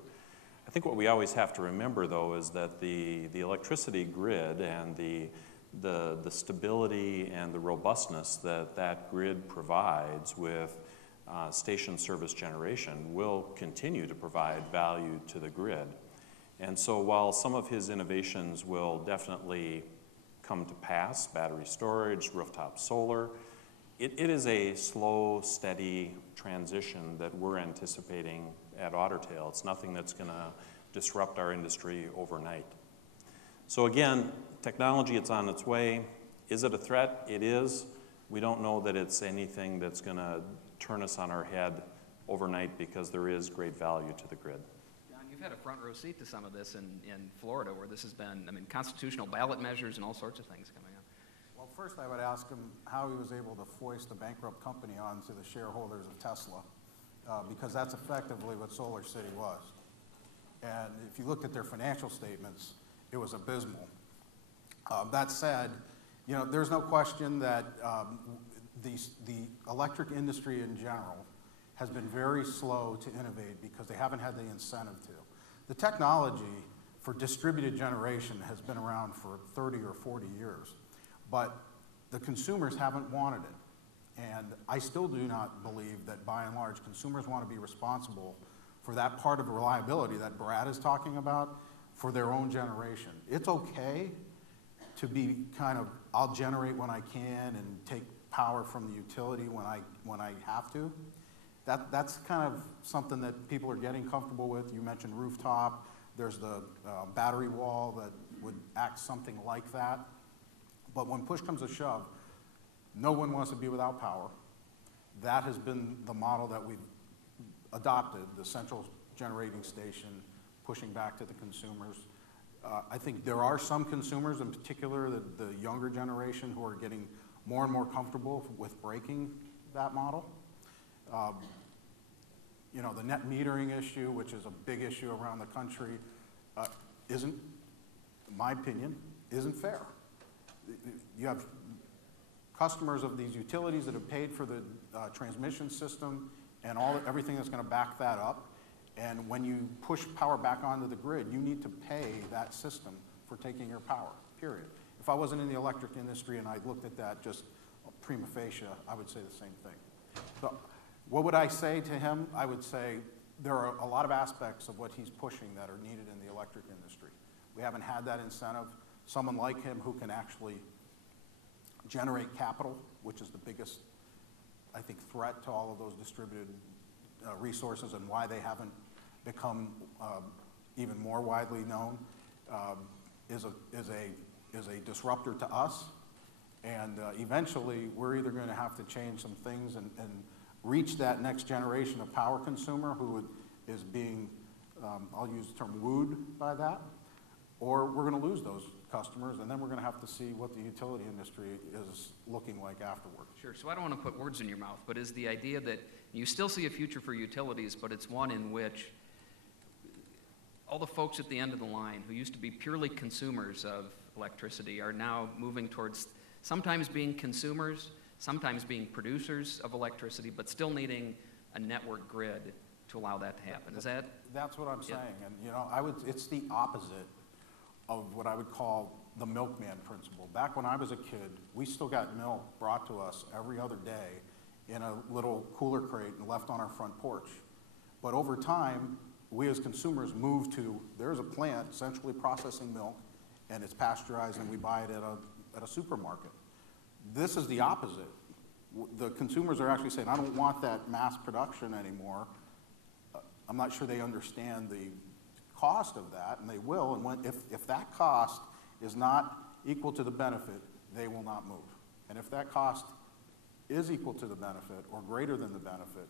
I think what we always have to remember, though, is that the electricity grid and the stability and the robustness that grid provides with station service generation will continue to provide value to the grid. And so while some of his innovations will definitely come to pass, battery storage, rooftop solar, it is a slow, steady transition that we're anticipating at Otter Tail. It's nothing that's going to disrupt our industry overnight. So again, technology, it's on its way. Is it a threat? It is. We don't know that it's anything that's going to turn us on our head overnight because there is great value to the grid. You've had a front row seat to some of this in Florida, where this has been, constitutional ballot measures and all sorts of things coming up. Well, first I would ask him how he was able to foist a bankrupt company onto the shareholders of Tesla, because that's effectively what Solar City was. And if you looked at their financial statements, it was abysmal. That said, you know, there's no question that the electric industry in general has been very slow to innovate because they haven't had the incentive to. The technology for distributed generation has been around for 30 or 40 years, but the consumers haven't wanted it. And I still do not believe that, by and large, consumers want to be responsible for that part of reliability that Brad is talking about for their own generation. It's okay to be kind of, I'll generate when I can and take power from the utility when I have to. That's kind of something that people are getting comfortable with. You mentioned rooftop. There's the battery wall that would act something like that. But when push comes to shove, no one wants to be without power. That has been the model that we've adopted, the central generating station, pushing back to the consumers. I think there are some consumers, in particular the younger generation, who are getting more and more comfortable with breaking that model. You know, the net metering issue, which is a big issue around the country, isn't, in my opinion, isn't fair. You have customers of these utilities that have paid for the transmission system and everything that's going to back that up. And when you push power back onto the grid, you need to pay that system for taking your power, period. If I wasn't in the electric industry and I looked at that just prima facie, I would say the same thing. So what would I say to him? I would say there are a lot of aspects of what he's pushing that are needed in the electric industry. We haven't had that incentive. Someone like him who can actually generate capital, which is the biggest, I think, threat to all of those distributed resources and why they haven't become even more widely known, is a disruptor to us. And eventually, we're either going to have to change some things and reach that next generation of power consumer who is being, I'll use the term, wooed by that, or we're going to lose those customers, and then we're going to have to see what the utility industry is looking like afterward. Sure, so I don't want to put words in your mouth, but is the idea that you still see a future for utilities, but it's one in which all the folks at the end of the line who used to be purely consumers of electricity are now moving towards sometimes being consumers, sometimes being producers of electricity, but still needing a network grid to allow that to happen. Is that? That's what I'm saying, and you know, it's the opposite of what I would call the milkman principle. Back when I was a kid, we still got milk brought to us every other day in a little cooler crate and left on our front porch. But over time, we as consumers moved to, there's a plant centrally processing milk, and it's pasteurized, and we buy it at a supermarket. This is the opposite. The consumers are actually saying, I don't want that mass production anymore. I'm not sure they understand the cost of that, and they will, and if that cost is not equal to the benefit, they will not move. And if that cost is equal to the benefit or greater than the benefit,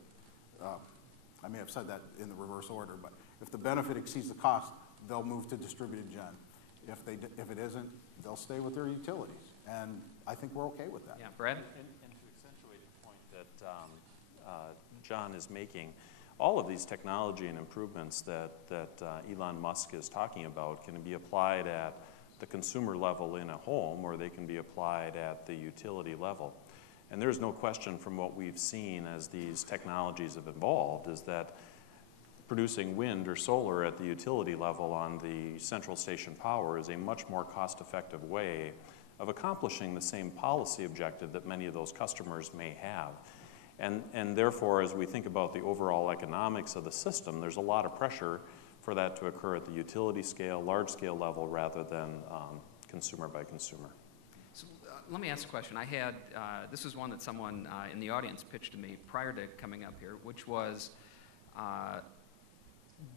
I may have said that in the reverse order, but if the benefit exceeds the cost, they'll move to distributed gen. If it isn't, they'll stay with their utilities, and I think we're okay with that. Yeah, Brad? And to accentuate the point that John is making, all of these technology and improvements that Elon Musk is talking about can be applied at the consumer level in a home, or they can be applied at the utility level. And there's no question from what we've seen as these technologies have evolved is that producing wind or solar at the utility level on the central station power is a much more cost-effective way of accomplishing the same policy objective that many of those customers may have. And therefore, as we think about the overall economics of the system, there's a lot of pressure for that to occur at the utility scale, large-scale level, rather than consumer by consumer. So, let me ask a question. I had, this is one that someone in the audience pitched to me prior to coming up here, which was,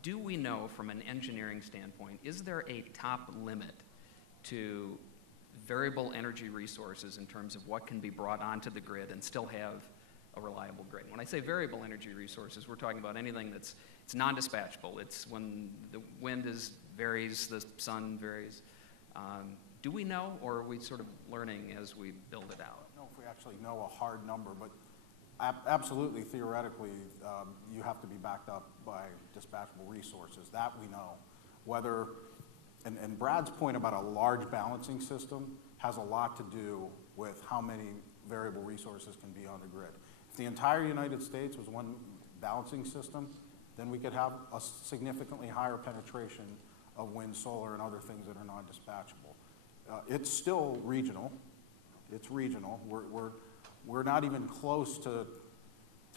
do we know from an engineering standpoint, is there a top limit to variable energy resources in terms of what can be brought onto the grid and still have a reliable grid? When I say variable energy resources, we're talking about anything it's non-dispatchable. It's when the wind varies, the sun varies. Do we know, or are we sort of learning as we build it out? I don't know if we actually know a hard number, but absolutely, theoretically, you have to be backed up by dispatchable resources. That we know. Whether, and Brad's point about a large balancing system has a lot to do with how many variable resources can be on the grid. If the entire United States was one balancing system, then we could have a significantly higher penetration of wind, solar, and other things that are non-dispatchable. It's still regional. It's regional. We're not even close to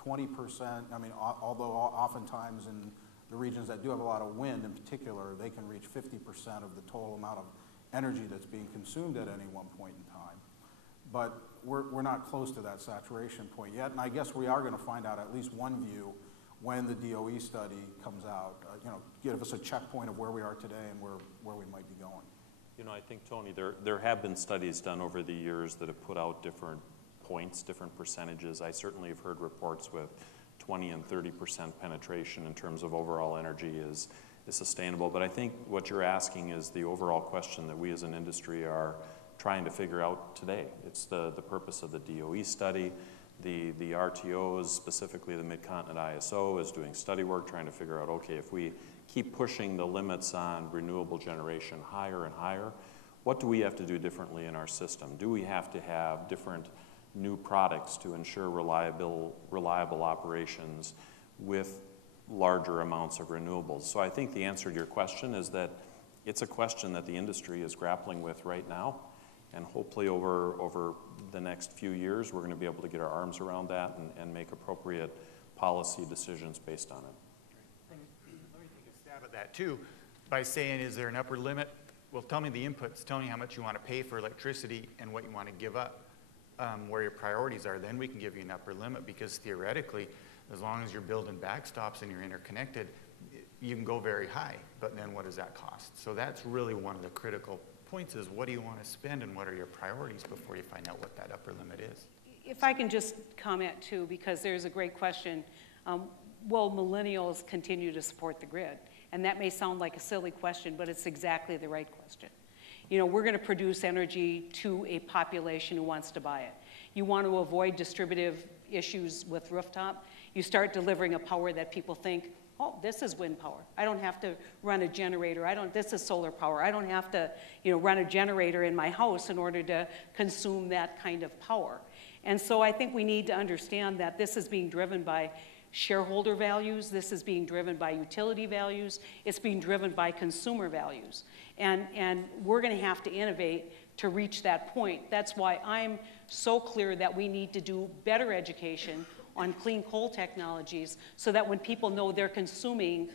20%. I mean, although oftentimes in the regions that do have a lot of wind in particular, they can reach 50% of the total amount of energy that's being consumed at any one point in time. But we're not close to that saturation point yet, and I guess we are going to find out at least one view when the DOE study comes out, give us a checkpoint of where we are today and where we might be going. You know, I think, Tony, there have been studies done over the years that have put out different points, different percentages. I certainly have heard reports with 20 and 30% penetration in terms of overall energy is sustainable. But I think what you're asking is the overall question that we as an industry are trying to figure out today. It's the purpose of the DOE study. The RTOs, specifically the Mid-Continent ISO, is doing study work trying to figure out, okay, if we keep pushing the limits on renewable generation higher and higher, what do we have to do differently in our system? Do we have to have different new products to ensure reliable operations with larger amounts of renewables? So I think the answer to your question is that it's a question that the industry is grappling with right now, and hopefully over the next few years we're going to be able to get our arms around that and make appropriate policy decisions based on it. Let me take a stab at that too by saying, is there an upper limit? Well, tell me the inputs. Tell me how much you want to pay for electricity and what you want to give up, where your priorities are. Then we can give you an upper limit, because theoretically, as long as you're building backstops and you're interconnected, you can go very high. But then what does that cost? So that's really one of the critical points, is what do you want to spend and what are your priorities before you find out what that upper limit is. If I can just comment too, because there's a great question. Will millennials continue to support the grid? And that may sound like a silly question, but it's exactly the right question. You know, we're going to produce energy to a population who wants to buy it. You want to avoid distributive issues with rooftop. You start delivering a power that people think, oh, this is wind power. I don't have to run a generator. This is solar power. I don't have to, run a generator in my house in order to consume that kind of power. And so I think we need to understand that this is being driven by shareholder values. This is being driven by utility values. It's being driven by consumer values. And we're going to have to innovate to reach that point. That's why I'm so clear that we need to do better education on clean coal technologies, so that when people know they're consuming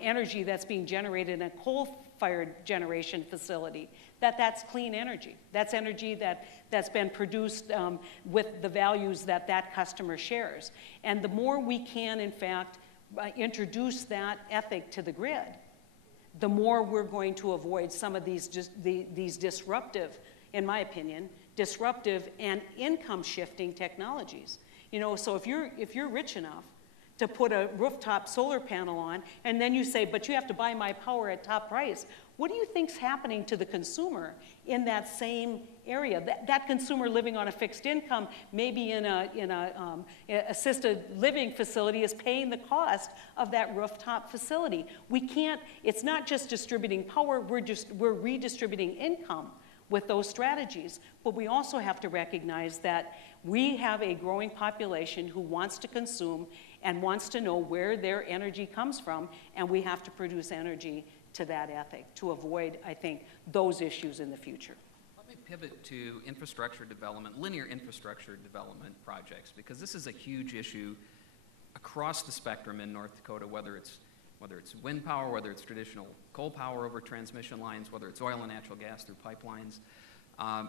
energy that's being generated in a coal-fired generation facility, that's clean energy. That's energy that's been produced with the values that customer shares. And the more we can, in fact, introduce that ethic to the grid, the more we're going to avoid some of these disruptive, in my opinion, disruptive and income-shifting technologies. So if you're rich enough to put a rooftop solar panel on, and then you say, but you have to buy my power at top price, what do you think's happening to the consumer in that same area? That consumer living on a fixed income, maybe in a assisted living facility, is paying the cost of that rooftop facility. We can't. It's not just distributing power. We're redistributing income with those strategies. But we also have to recognize that we have a growing population who wants to consume and wants to know where their energy comes from, and we have to produce energy to that ethic to avoid, I think, those issues in the future. Let me pivot to infrastructure development, linear infrastructure development projects, because this is a huge issue across the spectrum in North Dakota, whether it's wind power, whether it's traditional coal power over transmission lines, whether it's oil and natural gas through pipelines. I'll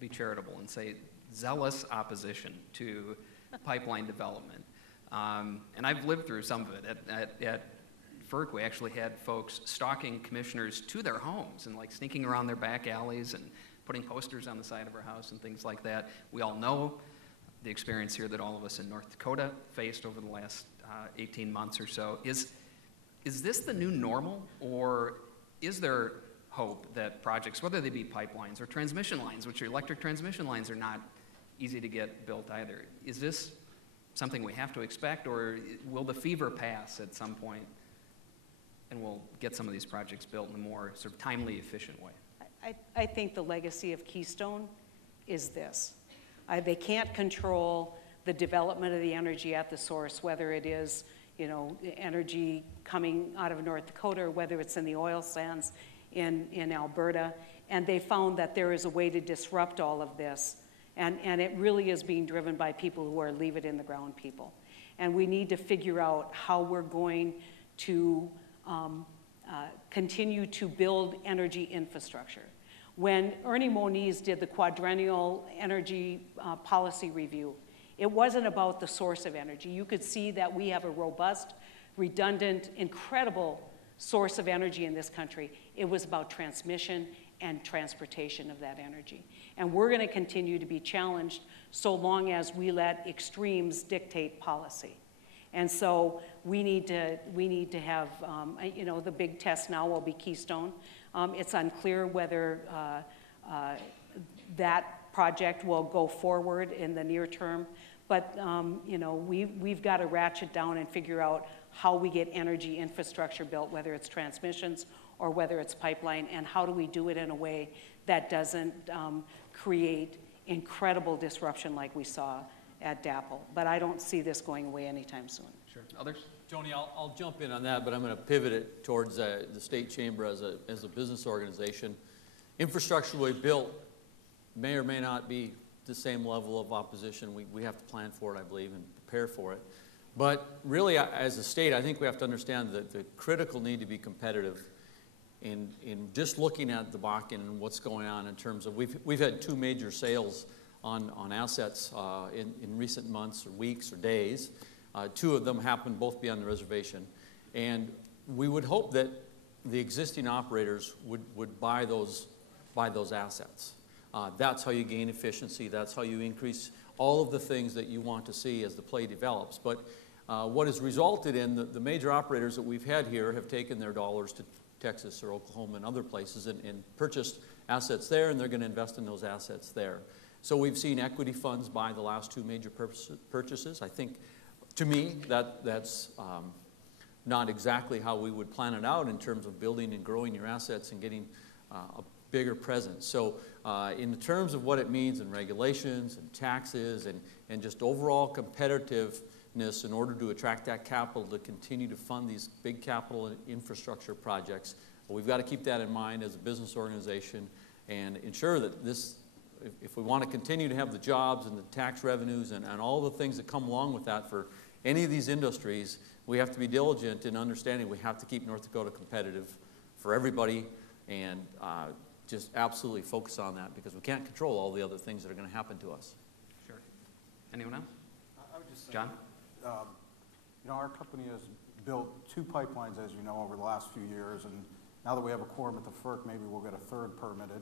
be charitable and say zealous opposition to pipeline development. And I've lived through some of it. At FERC, we actually had folks stalking commissioners to their homes and sneaking around their back alleys and putting posters on the side of our house and things like that. We all know the experience here that all of us in North Dakota faced over the last 18 months or so. Is this the new normal, or is there hope that projects, whether they be pipelines or transmission lines, which are electric transmission lines are not easy to get built either. Is this something we have to expect, or will the fever pass at some point and we'll get some of these projects built in a more sort of timely, efficient way? I think the legacy of Keystone is this. They can't control the development of the energy at the source, whether it is, you know, energy coming out of North Dakota or whether it's in the oil sands in Alberta. And they found that there is a way to disrupt all of this. And it really is being driven by people who are leave it in the ground people. And we need to figure out how we're going to continue to build energy infrastructure. When Ernie Moniz did the quadrennial energy policy review, it wasn't about the source of energy. You could see that we have a robust, redundant, incredible source of energy in this country. It was about transmission and transportation of that energy. And we're going to continue to be challenged so long as we let extremes dictate policy. And so we need to have, you know, the big test now will be Keystone. It's unclear whether that project will go forward in the near term. But, you know, we've got to ratchet down and figure out how we get energy infrastructure built, whether it's transmissions or whether it's pipeline, and how do we do it in a way that doesn't create incredible disruption like we saw at DAPL. But I don't see this going away anytime soon. Sure. Others? Tony, I'll jump in on that, but I'm going to pivot it towards the state chamber as a business organization. Infrastructure we built may or may not be the same level of opposition. We have to plan for it, I believe, and prepare for it. But really, as a state, I think we have to understand that the critical need to be competitive in just looking at the Bakken and what's going on in terms of, we've had two major sales on assets in recent months or weeks or days. Two of them happened both be on the reservation. And we would hope that the existing operators would buy those assets. That's how you gain efficiency. That's how you increase all of the things that you want to see as the play develops. But what has resulted in the major operators that we've had here have taken their dollars to Texas or Oklahoma and other places and purchased assets there, and they're going to invest in those assets there. So we've seen equity funds buy the last two major purchases. I think, to me, that's not exactly how we would plan it out in terms of building and growing your assets and getting a bigger presence. So in terms of what it means in regulations and taxes and just overall competitiveness in order to attract that capital to continue to fund these big capital infrastructure projects, we've got to keep that in mind as a business organization and ensure that this, if we want to continue to have the jobs and the tax revenues and all the things that come along with that for any of these industries, we have to be diligent in understanding we have to keep North Dakota competitive for everybody and just absolutely focus on that because we can't control all the other things that are going to happen to us. Sure. Anyone else? I would just say, John? you know, our company has built two pipelines, as you know, over the last few years, and now that we have a quorum at the FERC, maybe we'll get a third permitted.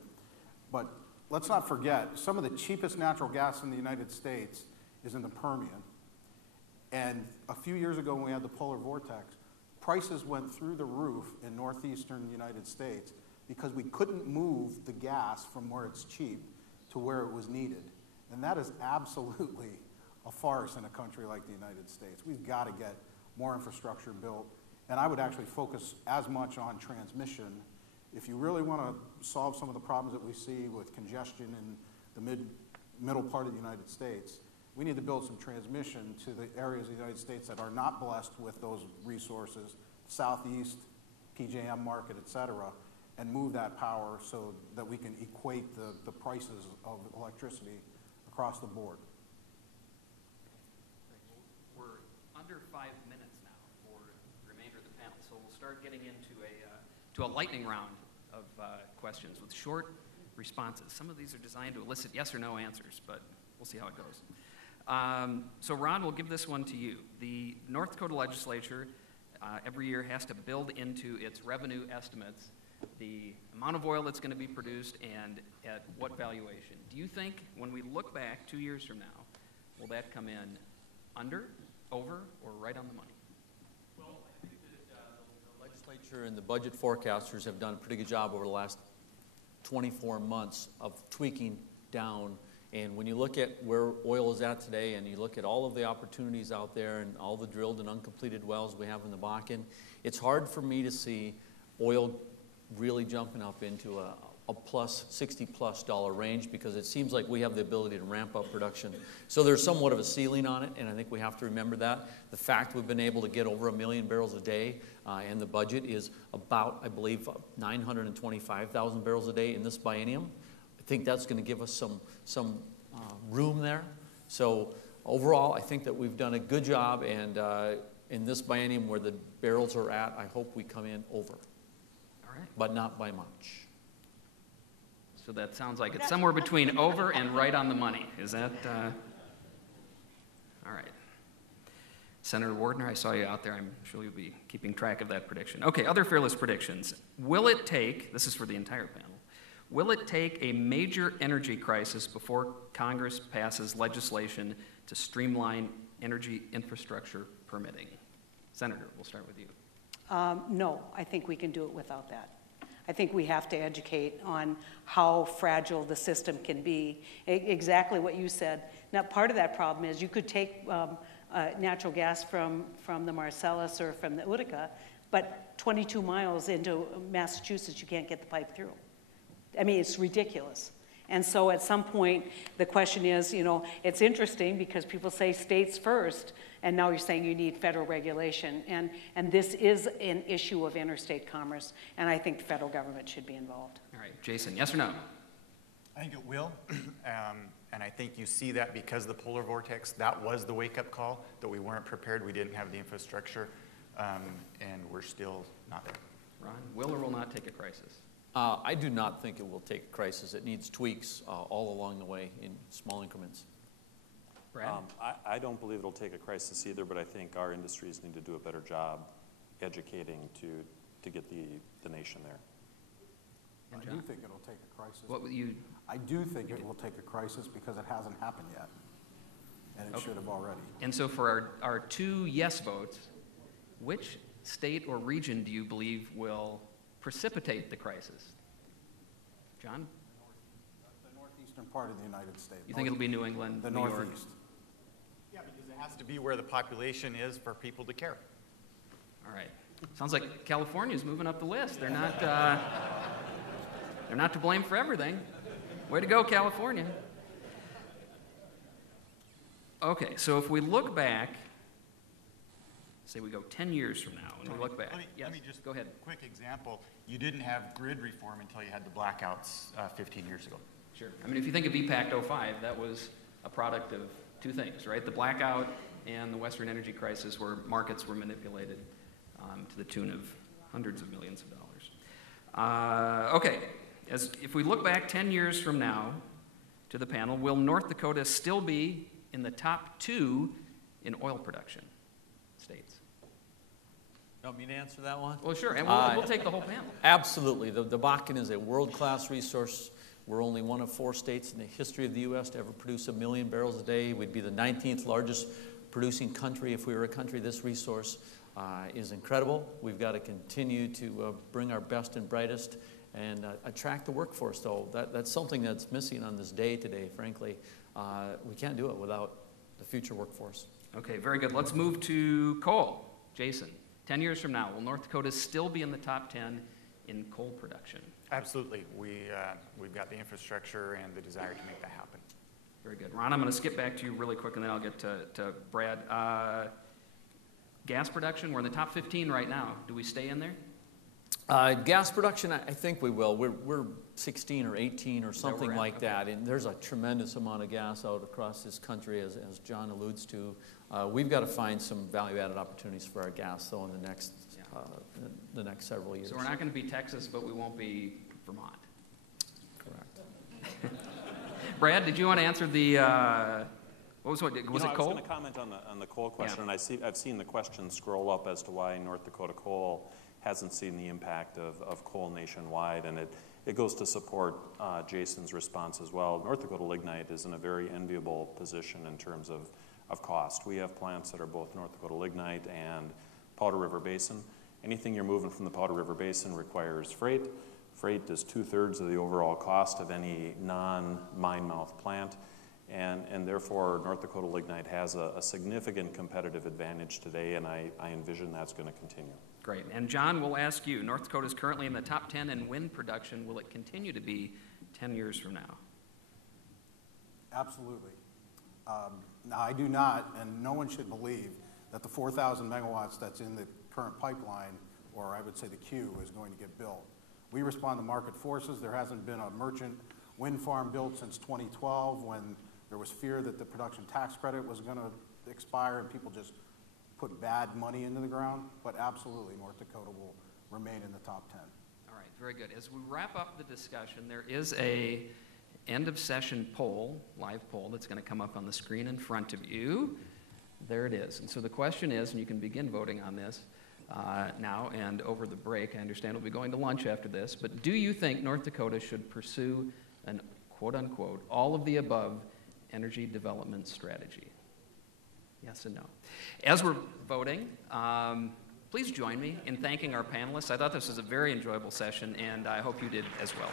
But let's not forget, some of the cheapest natural gas in the United States is in the Permian. And a few years ago when we had the polar vortex, prices went through the roof in northeastern United States because we couldn't move the gas from where it's cheap to where it was needed. And that is absolutely a farce in a country like the United States. We've got to get more infrastructure built. And I would actually focus as much on transmission. If you really want to solve some of the problems that we see with congestion in the middle part of the United States, we need to build some transmission to the areas of the United States that are not blessed with those resources, Southeast, PJM market, et cetera, and move that power so that we can equate the prices of electricity across the board. We're under 5 minutes now for the remainder of the panel, so we'll start getting into a lightning round of questions with short responses. Some of these are designed to elicit yes or no answers, but we'll see how it goes. So Ron, we'll give this one to you. The North Dakota legislature every year has to build into its revenue estimates the amount of oil that's going to be produced and at what valuation. Do you think when we look back 2 years from now, will that come in under, over, or right on the money? Well, I think that the legislature and the budget forecasters have done a pretty good job over the last 24 months of tweaking down. And when you look at where oil is at today and you look at all of the opportunities out there and all the drilled and uncompleted wells we have in the Bakken, it's hard for me to see oil really jumping up into a plus $60+ range, because it seems like we have the ability to ramp up production. So there's somewhat of a ceiling on it, and I think we have to remember that. The fact we've been able to get over 1 million barrels a day, and the budget is about, I believe, 925,000 barrels a day in this biennium. I think that's going to give us some room there. So overall, I think that we've done a good job, and in this biennium where the barrels are at, I hope we come in over. All right. But not by much. So that sounds like it's somewhere between over and right on the money. Is that, all right. Senator Wardner, I saw you out there. I'm sure you'll be keeping track of that prediction. Okay, other fearless predictions. Will it take, this is for the entire panel, will it take a major energy crisis before Congress passes legislation to streamline energy infrastructure permitting? Senator, we'll start with you. No, I think we can do it without that. I think we have to educate on how fragile the system can be. Exactly what you said. Now, part of that problem is you could take natural gas from the Marcellus or from the Utica, but 22 miles into Massachusetts, you can't get the pipe through. I mean, it's ridiculous. And so at some point, the question is, you know, it's interesting because people say states first, and now you're saying you need federal regulation. And this is an issue of interstate commerce, and I think the federal government should be involved. All right, Jason, yes or no? I think it will. And I think you see that because the polar vortex, that was the wake-up call, that we weren't prepared, we didn't have the infrastructure, and we're still not there. Ron, will or will not take a crisis? I do not think it will take a crisis. It needs tweaks all along the way in small increments. Brad? I don't believe it'll take a crisis either, but I think our industries need to do a better job educating to get the nation there. And I John? do think it'll take a crisis. What would you? I do think it will take a crisis because it hasn't happened yet, and it should have already. And so for our two yes votes, which state or region do you believe will precipitate the crisis? John? The northeastern part of the United States. You think it'll be New England, The New York? northeast. Yeah, because it has to be where the population is for people to care. All right. Sounds like California's moving up the list. They're not to blame for everything. Way to go, California. Okay, so if we look back, say we go 10 years from now, and we look back. Let me just go ahead. Quick example. You didn't have grid reform until you had the blackouts 15 years ago. Sure. I mean, if you think of EPACT 05, that was a product of two things, right? The blackout and the Western energy crisis, where markets were manipulated to the tune of hundreds of millions of dollars. Okay, if we look back 10 years from now to the panel, will North Dakota still be in the top 2 in oil production states? You want me to answer that one? Well, sure, and we'll take the whole panel. Absolutely. The Bakken is a world-class resource. We're only one of 4 states in the history of the U.S. to ever produce 1 million barrels a day. We'd be the 19th largest producing country if we were a country. This resource is incredible. We've got to continue to bring our best and brightest and attract the workforce, though. That's something that's missing on this day today, frankly. We can't do it without the future workforce. Okay, very good. Let's move to coal. Jason, 10 years from now, will North Dakota still be in the top 10 in coal production? Absolutely. We've got the infrastructure and the desire to make that happen. Very good. Ron, I'm going to skip back to you really quick, and then I'll get to Brad. Gas production, we're in the top 15 right now. Do we stay in there? Gas production, I think we will. We're 16 or 18 or something like that, and there's a tremendous amount of gas out across this country, as John alludes to. We've got to find some value-added opportunities for our gas, though, in the next several years. So we're not going to be Texas, but we won't be Vermont. Correct. Brad, did you want to answer the? Was it coal? I was going to comment on the coal question, Yeah. and I've seen the question scroll up as to why North Dakota Coal hasn't seen the impact of coal nationwide, and it goes to support Jason's response as well. North Dakota Lignite is in a very enviable position in terms of cost. We have plants that are both North Dakota Lignite and Powder River Basin, Anything you're moving from the Powder River Basin requires freight. Freight is 2/3 of the overall cost of any non-mine mouth plant. And therefore, North Dakota Lignite has a significant competitive advantage today, and I envision that's going to continue. Great. And John, we'll ask you, North Dakota is currently in the top 10 in wind production. Will it continue to be 10 years from now? Absolutely. Now, I do not, and no one should believe that the 4,000 megawatts that's in the current pipeline, or I would say the queue, is going to get built. We respond to market forces. There hasn't been a merchant wind farm built since 2012 when there was fear that the production tax credit was going to expire and people just put bad money into the ground. But absolutely, North Dakota will remain in the top 10. All right, very good. As we wrap up the discussion, there is a end of session poll, live poll, that's going to come up on the screen in front of you. There it is. And so the question is, and you can begin voting on this now and over the break. I understand we'll be going to lunch after this, but do you think North Dakota should pursue an quote-unquote all of the above energy development strategy? Yes and no. As we're voting, please join me in thanking our panelists. I thought this was a very enjoyable session, and I hope you did as well.